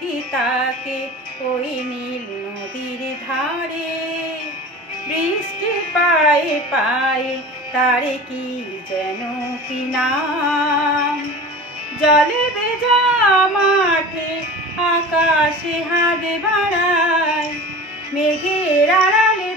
কি তাকে? ওই নীল নদীর ধারে বৃষ্টি পায়ে পায়ে তারে কি যেন কি নাম? জলে বেজা মাঠে আকাশে হাত বাড়ায়, মেঘের আড়ালে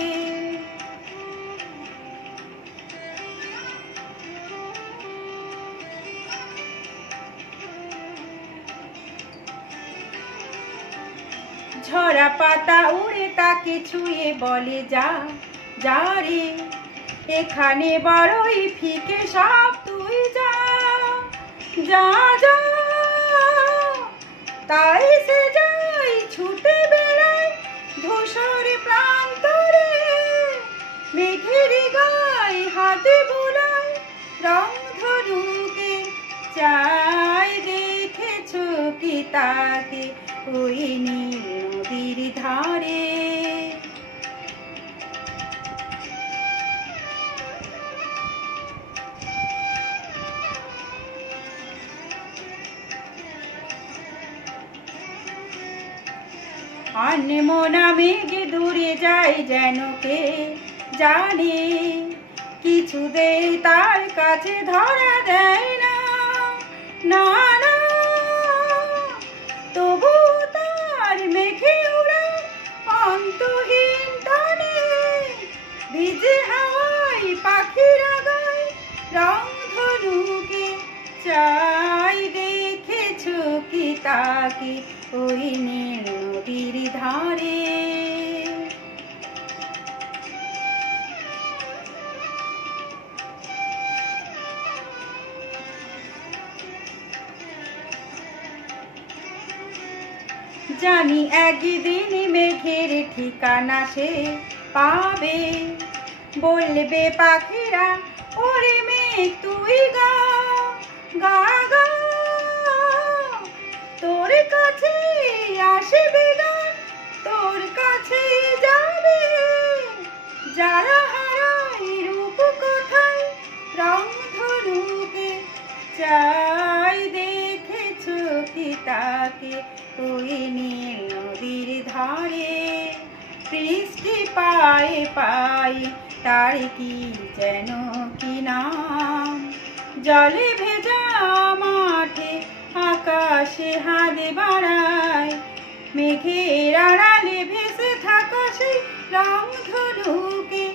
ঝরা পাতা উড়ে তাকে ছুঁয়ে বলে, যা যা রে, এখানে বড়ই ফিকে সব, তুই যা যা যা। তাই সে যাই ছুটে বেড়ায় ধূসর প্রান্তরে। মেঘের গায়ে হাতে বোলায় রং ধনুকে। চাই দেখেছ কি তাকে? ওই ধারে। আনমোনা মেঘে দূরে যায় যেন কে জানে কিছুতে তার কাছে ধরা দেয় না না চাই দেখেছ কি তাকে ওই নীল নদীর ধারে? জানি একদিন মেঘের ঠিকানা সে পাবে। বলবে পাখিরা, ওরে মেঘ, তুই গা তোর কাছে আসবে তোর কাছে যাবে। যারা রূপ কোথায়, রং ধনুকে চাই দেখেছ কি তাকে? ওই নীল নদীর ধারে বৃষ্টি পায়ে পায়ে, তার কি যেন কি নাম? জলে ভেজা মাঠে আকাশে হাতে বাড়ায় মেঘের আড়ালে ভেসে থাকা সেই রং ধনুকে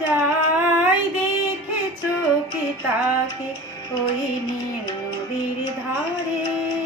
চাই দেখে চোখে তাকে ওই নীল নদীর ধারে।